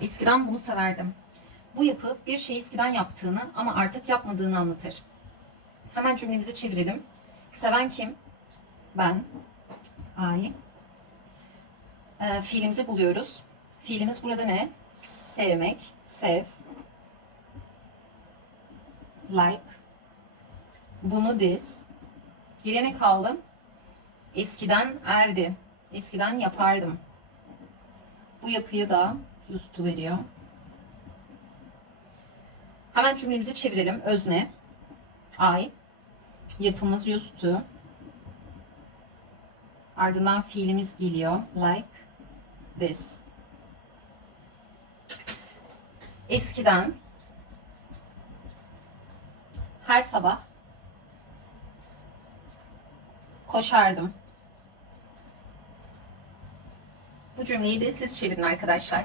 Eskiden bunu severdim. Bu yapı bir şeyi eskiden yaptığını ama artık yapmadığını anlatır. Hemen cümlemizi çevirelim. Seven kim? Ben. I. Ee, fiilimizi buluyoruz. Fiilimiz burada ne? Sevmek. Sev. Like. Bunu this. Geriye ne kaldı? Eskiden erdi. Eskiden yapardım. Bu yapıyı da to veriyor. Hemen cümlemizi çevirelim. Özne. I. Yapımız to. Ardından fiilimiz geliyor. Like this. Eskiden her sabah koşardım. Bu cümleyi de siz çevirin arkadaşlar.